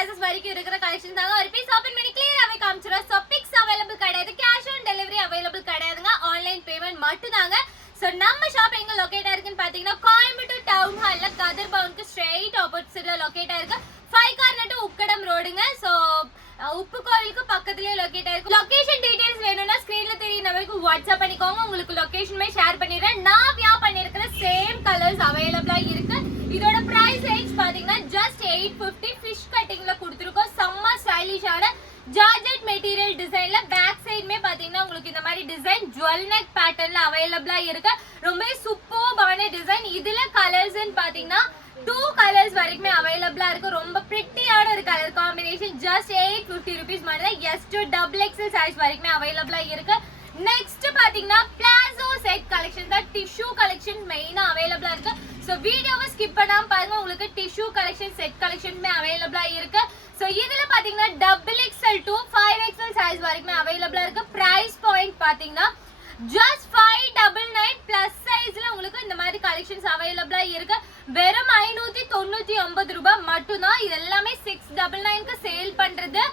Prices வரைக்கும் இருக்கிற collection தாங்க ஒரு பீஸ் ஓபன் பண்ணி கிளியராகவே காமிச்சிடும் ஸோ பிக்ஸ் அவைலபிள் கிடையாது. கேஷ் ஆன் டெலிவரி அவைலபிள் கிடையாதுங்க. ஆன்லைன் பேமெண்ட் மட்டும் தாங்க ஸோ நம்ம ஷாப் எங்கே லொக்கேட் ஆயிருக்குன்னு பார்த்தீங்கன்னா கோயம்புத்தூர் டவுன் ஹாலில் கதிர் பவுனுக்கு ஸ்ட்ரெயிட் ஆப்போசிட்டில் லொக்கேட் ஆயிருக்கு. ஃபைவ் கார்னர் டு உக்கடம் ரோடுங்க ஸோ உப்பு கோயிலுக்கு பக்கத்துலயே லொக்கேட் ஆயிருக்கு. லொக்கேஷன் டீடைல்ஸ் வேணும்னா ஸ்க்ரீனில் தெரிய நம்மளுக்கு வாட்ஸ்அப் பண்ணிக்கோங்க. உங்களுக்கு லொக்கேஷனுமே ஷேர் பண்ணிடுறேன். நான் வியா பண்ணியிருக்கேன் சேம் கலர்ஸ் அவைலபிளா இருக்கு. இதோட பிரைஸ் ரேஞ்ச் பாத்தீங்கன்னா ஜஸ்ட் எயிட் பிப்டி ஃபிஷ் கட்டிங்ல கொடுத்துருக்கோம். செம்ம ஸ்டைலிஷான ஜார்ஜெட் மெட்டீரியல் டிசைன்ல பேக் சைடுமே பாத்தீங்கன்னா உங்களுக்கு இந்த மாதிரி டிசைன் ஜுவல் நெக் பேட்டர்ன்ல அவைலபிளா இருக்கு. ரொம்பவே சூப்பர்பான டிசைன் இதுல கலர்ஸ்ன்னு பாத்தீங்கன்னா டூ கலர்ஸ் வரைக்குமே அவைலபிளா இருக்கு. ரொம்ப பிரிட்டியான ஒரு colour combination just eight fifty rupees மாதிரி தான் S to double XL size வரைக்குமே அவைலபிளா இருக்கு. நெக்ஸ்ட் பாத்தீங்கன்னா டிஷ்யூ கலெக்ஷன் மெயினா அவைலபிளா இருக்கு. ஸோ வீடியோவை ஸ்கிப் பண்ணாம பாருங்க. உங்களுக்கு டிஷ்யூ கலெக்ஷன் செட் கலெக்ஷனுமே அவைலபிளா இருக்கு. ஸோ இதுல பாத்தீங்கன்னா double XL to five XL size வரைக்குமே அவைலபிளா இருக்கு. பிரைஸ் பாயிண்ட் பாத்தீங்கன்னா just five double nine plus சைஸ்ல உங்களுக்கு இந்த மாதிரி கலெக்ஷன்ஸ் அவைலபிளா இருக்கு. வெறும் ஐநூத்தி தொண்ணூத்தி ஒன்பது ரூபாய் மட்டும்தான். இது எல்லாமே சிக்ஸ் டபுள் நைன்க்கு சேல் பண்றது.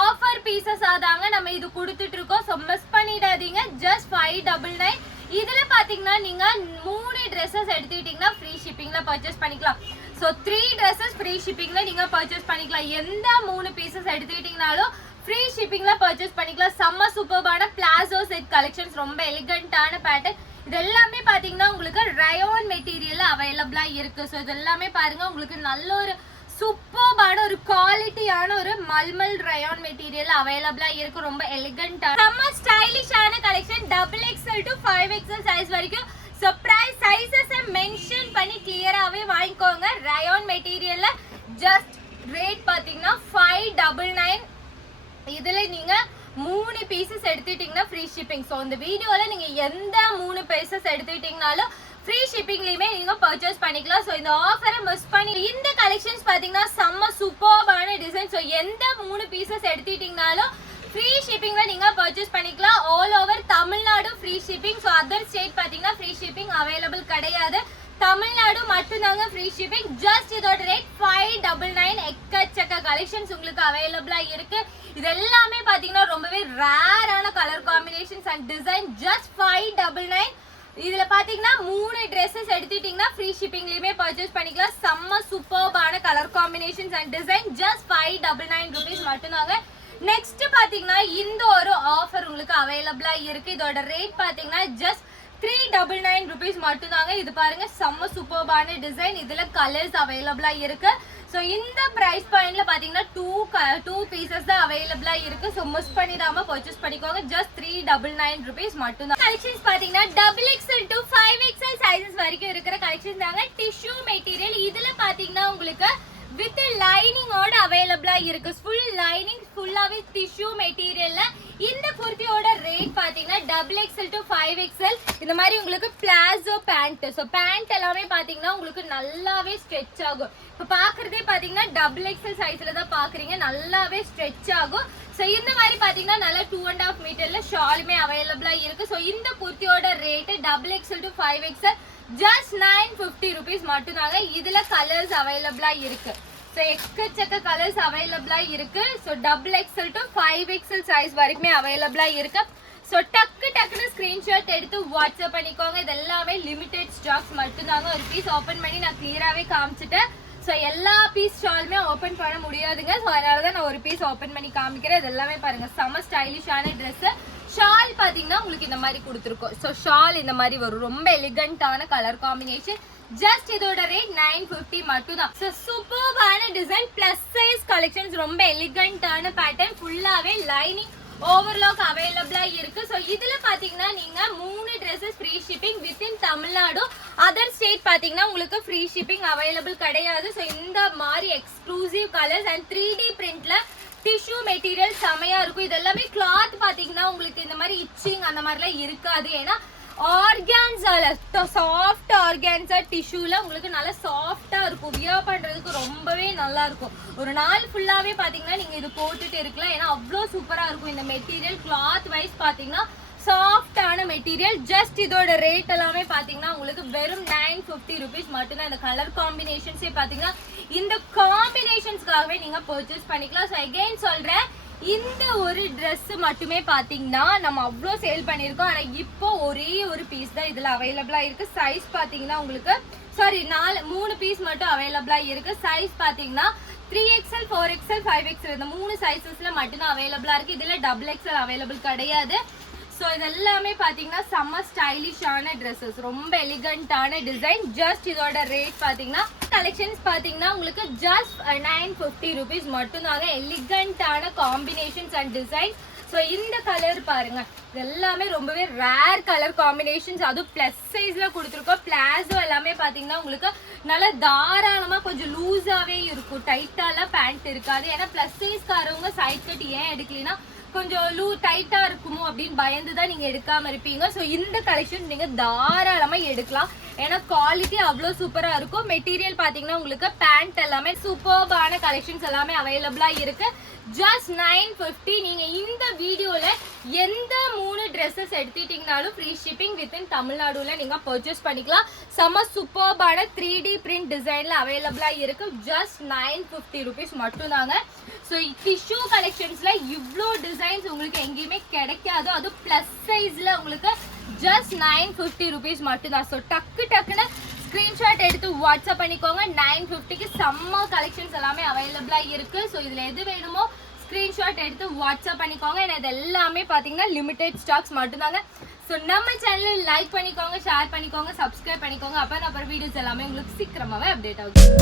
ஆஃபர் பீசஸ் ஆதாங்க நம்ம இது கொடுத்துட்டு இருக்கோம். ஸோ மிஸ் பண்ணிடாதீங்க. ஜஸ்ட் ஃபைவ் டபுள் நைன் இதுல பாத்தீங்கன்னா நீங்க மூணு ட்ரெஸ்ஸஸ் எடுத்துக்கிட்டீங்கன்னா ஃப்ரீ ஷிப்பிங்ல பர்ச்சேஸ் பண்ணிக்கலாம். ஸோ த்ரீ ட்ரெஸ்ஸஸ் ஃப்ரீ ஷிப்பிங்ல நீங்க பர்ச்சேஸ் பண்ணிக்கலாம். எந்த மூணு பீசஸ் எடுத்துக்கிட்டீங்கனாலும் ஃப்ரீ ஷிப்பிங்ல பர்ச்சேஸ் பண்ணிக்கலாம். செம்ம சூப்பர்பான பிளாசோ செட் கலெக்ஷன்ஸ் ரொம்ப எலிகண்டான பேட்டர்ன் இது எல்லாமே பாத்தீங்கன்னா உங்களுக்கு ரயோன் மெட்டீரியல் அவைலபிளா இருக்கு. ஸோ இது எல்லாமே பாருங்க. உங்களுக்கு நல்ல ஒரு சூப்பர்பான ஒரு குவாலிட்டியான ஒரு மல்மல் ரயான் மெட்டீரியல் அவைலபிளா இருக்கு. ரொம்ப எலிகண்டா நம்ம ஸ்டைலிஷான collection double XL to five XL size வரைக்கும். ஸோ ப்ரைஸ் சைஸஸ் மென்ஷன் பண்ணி கிளியராகவே வாங்கிக்கோங்க. ரயான் மெட்டீரியலில் ஜஸ்ட் ரேட் பார்த்தீங்கன்னா ஃபைவ் டபுள் நைன் இதில் நீங்கள் மூணு பீசஸ் எடுத்துட்டீங்கன்னா ஃப்ரீ ஷிப்பிங் ஸோ இந்த வீடியோவில் நீங்கள் எந்த மூணு பீசஸ் எடுத்துட்டீங்கனாலும் ஃப்ரீ ஷிப்பிங்லயுமே நீங்க பர்ச்சேஸ் பண்ணிக்கலாம். ஸோ இந்த ஆஃபரை மிஸ் பண்ணி இந்த கலெக்ஷன்ஸ் பாத்தீங்கன்னா செம்ம சூப்பர்பான டிசைன் ஸோ எந்த மூணு பீசஸ் எடுத்துட்டீங்கனாலும் ஃப்ரீ ஷிப்பிங்ல நீங்க பர்ச்சேஸ் பண்ணிக்கலாம். All over Tamil Nadu free shipping so other state பாத்தீங்கன்னா ஃப்ரீ ஷிப்பிங் அவைலபிள் கிடையாது. தமிழ்நாடு மட்டும்தாங்க ஃப்ரீ ஷிப்பிங் ஜஸ்ட் இதோட ரேட் ஃபைவ் டபுள் நைன் எக்கச்சக்க கலெக்ஷன்ஸ் உங்களுக்கு அவைலபிளா இருக்கு. இது எல்லாமே பாத்தீங்கன்னா ரொம்பவே ரேரான colour combinations and design just five double nine இதுல பாத்தீங்கன்னா மூணு ட்ரெஸ்ஸஸ் எடுத்துட்டீங்கன்னா ஃப்ரீ ஷிப்பிங்லயுமே பர்ச்சேஸ் பண்ணிக்கலாம். செம்ம சூப்பர்பான colour combinations and design just five double nine rupees மட்டும்தாங்க. நெக்ஸ்ட் பாத்தீங்கன்னா இந்த ஒரு ஆஃபர் உங்களுக்கு அவைலபிளா இருக்கு. இதோட ரேட் பாத்தீங்கன்னா just three double nine rupees மட்டும்தாங்க. இது பாருங்க செம்ம சூப்பர்பான டிசைன் இதுல கலர்ஸ் அவைலபிளா இருக்கு. ஸோ இந்த ப்ரைஸ் பாயிண்ட்ல பார்த்தீங்கன்னா டூ டூ பீசஸ் தான் அவைலபிளா இருக்கு. ஸோ மிஸ் பண்ணிடாம பர்ச்சேஸ் பண்ணிக்கோங்க. Just three double nine rupees மட்டும்தான். கலெக்ஷன்ஸ் பார்த்தீங்கன்னா double XL to five XL sizes வரைக்கும் இருக்கிற கலெக்ஷன் தாங்க. டிஷ்யூ மெட்டீரியல் இதுல பார்த்தீங்கன்னா உங்களுக்கு வித் லைனிங்கோட அவைலபிளா இருக்கு. ஃபுல் லைனிங் ஃபுல்லாவே டிஷ்யூ மெட்டீரியல்ல இந்த குர்த்தியோட ரேட் பார்த்தீங்கன்னா double XL to five XL இந்த மாதிரி உங்களுக்கு பிளாசோ பேண்ட் ஸோ பேண்ட் எல்லாமே பார்த்தீங்கன்னா உங்களுக்கு நல்லாவே ஸ்ட்ரெச் ஆகும். இப்போ பார்க்குறதே பார்த்தீங்கன்னா டபுள் எக்ஸ்எல் சைஸில் தான் பார்க்குறீங்க நல்லாவே ஸ்ட்ரெச் ஆகும். ஸோ இந்த மாதிரி பார்த்தீங்கன்னா நல்லா டூ அண்ட் ஹாஃப் மீட்டரில் ஷாலுமே அவைலபிளாக இருக்குது ஸோ இந்த குர்த்தியோட rate double XL to five XL just nine fifty rupees மட்டும்தாங்க இதில் கலர்ஸ் அவைலபிளாக இருக்குது ஸோ எக்கச்சக்க கலர்ஸ் அவைலபிளாக இருக்கு. So double XL to five XL size வரைக்குமே அவைலபிளாக இருக்கு. ஸோ டக்கு டக்குன்னு ஸ்க்ரீன்ஷாட் எடுத்து வாட்ஸ்அப் பண்ணிக்கோங்க. இது எல்லாமே லிமிடெட் ஸ்டாக்ஸ் மட்டும்தாங்க. ஒரு பீஸ் ஓப்பன் பண்ணி நான் கிளியராகவே காமிச்சிட்டேன். ஸோ எல்லா பீஸ் ஷாலுமே ஓப்பன் பண்ண முடியாதுங்க. ஸோ அதனால தான் நான் ஒரு பீஸ் ஓப்பன் பண்ணி காமிக்கிறேன். இது எல்லாமே பாருங்க. செம ஸ்டைலிஷான ட்ரெஸ்ஸு ஷால் பார்த்தீங்கன்னா உங்களுக்கு இந்த மாதிரி கொடுத்துருக்கோம். ஸோ ஷால் இந்த மாதிரி வரும். ரொம்ப எலிகண்டான கலர் காம்பினேஷன் ஜஸ்ட் இதோட ரேட் நைன் ஃபிஃப்டி மட்டும் தான் ஸோ சூப்பர்வான டிசைன் பிளஸ் சைஸ் கலெக்ஷன்ஸ் ரொம்ப எலிகண்டான பேட்டர்ன் ஃபுல்லாகவே லைனிங் ஓவர்லாக் அவைலபிளா இருக்கு. ஸோ இதுல பாத்தீங்கன்னா நீங்க மூணு dresses free shipping within Tamil Nadu. Other state பாத்தீங்கன்னா உங்களுக்கு ஃப்ரீ ஷிப்பிங் அவைலபிள் கிடையாது. ஸோ இந்த மாதிரி exclusive colours and three D பிரிண்ட்ல tissue material செமையா இருக்கும். இது எல்லாமே கிளாத் பாத்தீங்கன்னா உங்களுக்கு இந்த மாதிரி இச்சிங் அந்த மாதிரிலாம் இருக்காது. ஏன்னா ஆர்கான்ஸால சாஃப்ட் ஆர்கான்ஸா டிஷ்யூல உங்களுக்கு நல்லா சாஃப்டா இருக்கும். வியர் பண்றதுக்கு ரொம்பவே நல்லா இருக்கும். ஒரு நாள் ஃபுல்லாவே பாத்தீங்கன்னா நீங்க இது போட்டுட்டு இருக்கலாம். ஏன்னா அவ்வளோ சூப்பரா இருக்கும். இந்த மெட்டீரியல் கிளாத் வைஸ் பாத்தீங்கன்னா சாஃப்டான மெட்டீரியல் ஜஸ்ட் இதோட ரேட் எல்லாமே பார்த்தீங்கன்னா உங்களுக்கு வெறும் நைன் ஃபிஃப்டி ருபீஸ் மட்டும்தான். இந்த கலர் காம்பினேஷன்ஸே பார்த்தீங்கன்னா இந்த காம்பினேஷன்ஸ்க்காகவே நீங்கள் பர்ச்சேஸ் பண்ணிக்கலாம். ஸோ அகைன் சொல்கிறேன் இந்த ஒரு ட்ரெஸ் மட்டுமே பார்த்தீங்கன்னா நம்ம அவ்வளோ சேல் பண்ணியிருக்கோம். ஆனால் இப்போ ஒரே ஒரு பீஸ் தான் இதில் அவைலபிளாக இருக்குது சைஸ் பார்த்தீங்கன்னா உங்களுக்கு சாரி நாலு மூணு பீஸ் மட்டும் அவைலபிளாக இருக்குது சைஸ் பார்த்தீங்கன்னா three XL four XL five XL இந்த மூணு சைஸஸில் மட்டும்தான் அவைலபிளாக இருக்குது இதில் டபுள் எக்ஸ்எல் அவைலபிள் கிடையாது. ஸோ இது எல்லாமே பார்த்தீங்கன்னா செம்ம ஸ்டைலிஷான ட்ரெஸ்ஸஸ் ரொம்ப எலிகண்டான டிசைன் ஜஸ்ட் இதோட ரேட் பார்த்தீங்கன்னா கலெக்ஷன்ஸ் பார்த்தீங்கன்னா உங்களுக்கு ஜஸ்ட் நைன் ஃபிஃப்டி ருபீஸ் மட்டும்தாங்க. எலிகண்டான காம்பினேஷன்ஸ் அண்ட் டிசைன் ஸோ இந்த கலர் பாருங்க. இது எல்லாமே ரொம்பவே ரேர் கலர் காம்பினேஷன்ஸ் அதுவும் ப்ளஸ் சைஸில் கொடுத்துருக்கோம். பிளாசோ எல்லாமே பார்த்தீங்கன்னா உங்களுக்கு நல்லா தாராளமாக கொஞ்சம் லூஸாகவே இருக்கும். டைட்டாலாம் பேண்ட் இருக்காது. ஏன்னா ப்ளஸ் சைஸ்காரவங்க சைட் கட் ஏன் எடுக்கலைன்னா கொஞ்சம் லூ டைட்டா இருக்குமோ அப்படின்னு பயந்து தான் நீங்க எடுக்காம இருப்பீங்க. ஸோ இந்த கலெக்ஷன் நீங்க தாராளமா எடுக்கலாம். ஏன்னா குவாலிட்டி அவ்வளோ சூப்பரா இருக்கும். மெட்டீரியல் பாத்தீங்கன்னா உங்களுக்கு பேண்ட் எல்லாமே சூப்பர்பான கலெக்ஷன்ஸ் எல்லாமே அவைலபிளா இருக்கு. ஜஸ்ட் நைன் ஃபிஃப்டி நீங்க இந்த வீடியோல எந்த மூணு ட்ரெஸ்ஸஸ் எடுத்துட்டீங்கனாலும் ஃப்ரீ ஷிப்பிங் வித்தின் தமிழ்நாடுல நீங்க பர்ச்சேஸ் பண்ணிக்கலாம். செம்ம சூப்பர்பான த்ரீ டி பிரிண்ட் டிசைன்ல அவைலபிளா இருக்கு. ஜஸ்ட் நைன் ஃபிஃப்டி ருபீஸ் மட்டும்தாங்க. ஸோ டிஷ்யூ கலெக்ஷன்ஸில் இவ்வளோ டிசைன்ஸ் உங்களுக்கு எங்கேயுமே கிடைக்காது. அதுவும் ப்ளஸ் சைஸில் உங்களுக்கு ஜஸ்ட் நைன் ஃபிஃப்டி ருபீஸ் மட்டும்தான். ஸோ டக்கு டக்குன்னு ஸ்க்ரீன்ஷாட் எடுத்து வாட்ஸ்அப் பண்ணிக்கோங்க. நைன் ஃபிஃப்டிக்கு செம்ம கலெக்ஷன்ஸ் எல்லாமே அவைலபிளாக இருக்குது ஸோ இதில் எது வேணுமோ ஸ்க்ரீன்ஷாட் எடுத்து வாட்ஸ்அப் பண்ணிக்கோங்க. ஏன்னா இது எல்லாமே பார்த்தீங்கன்னா லிமிடெட் ஸ்டாக்ஸ் மட்டும்தாங்க. ஸோ நம்ம சேனலில் லைக் பண்ணிக்கோங்க ஷேர் பண்ணிக்கோங்க சப்ஸ்கிரைப் பண்ணிக்கோங்க. அப்போ அப்புறம் வீடியோஸ் எல்லாமே உங்களுக்கு சீக்கிரமாகவே அப்டேட் ஆகும்.